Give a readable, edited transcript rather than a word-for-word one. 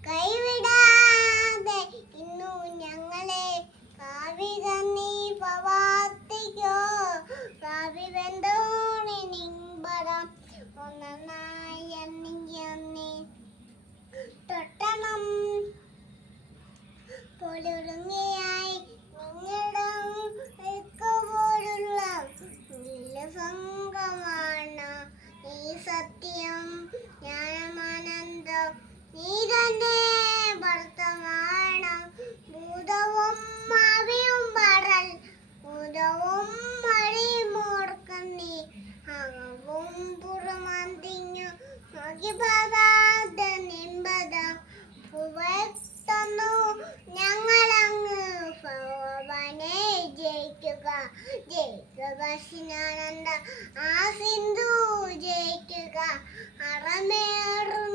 കൈവിടാതെ ഇന്നു ഞങ്ങളെ കാവിക നീ പവാത്തിക്കോ കാവി വെന്തോണി നിമ്പറം ഒന്നായി എണ്ണിയന്നി തൊട്ടണം പൊലുറുങ്ങിയായി നിങ്ങളിടം പോലുള്ള സംഘമാണ് ഈ സത്യം ജ്ഞാനമാനന്ദം നീ തന്നെ വർത്തമാനം ഭൂതവും മാവിയും പറൽ ഭൂതവും മറിമോർക്കന്നി അകവും പുറമന്തിഞ്ഞു നോക്കി പതാത നിമ്പത ഭുവത്തന്നു ഞങ്ങളങ്ങ് ഭവനെ ജയിക്കുക ജയിക്കുക ശിനാനന്ദ ആ സിന്ധു ജയിക്കുക അറമേറും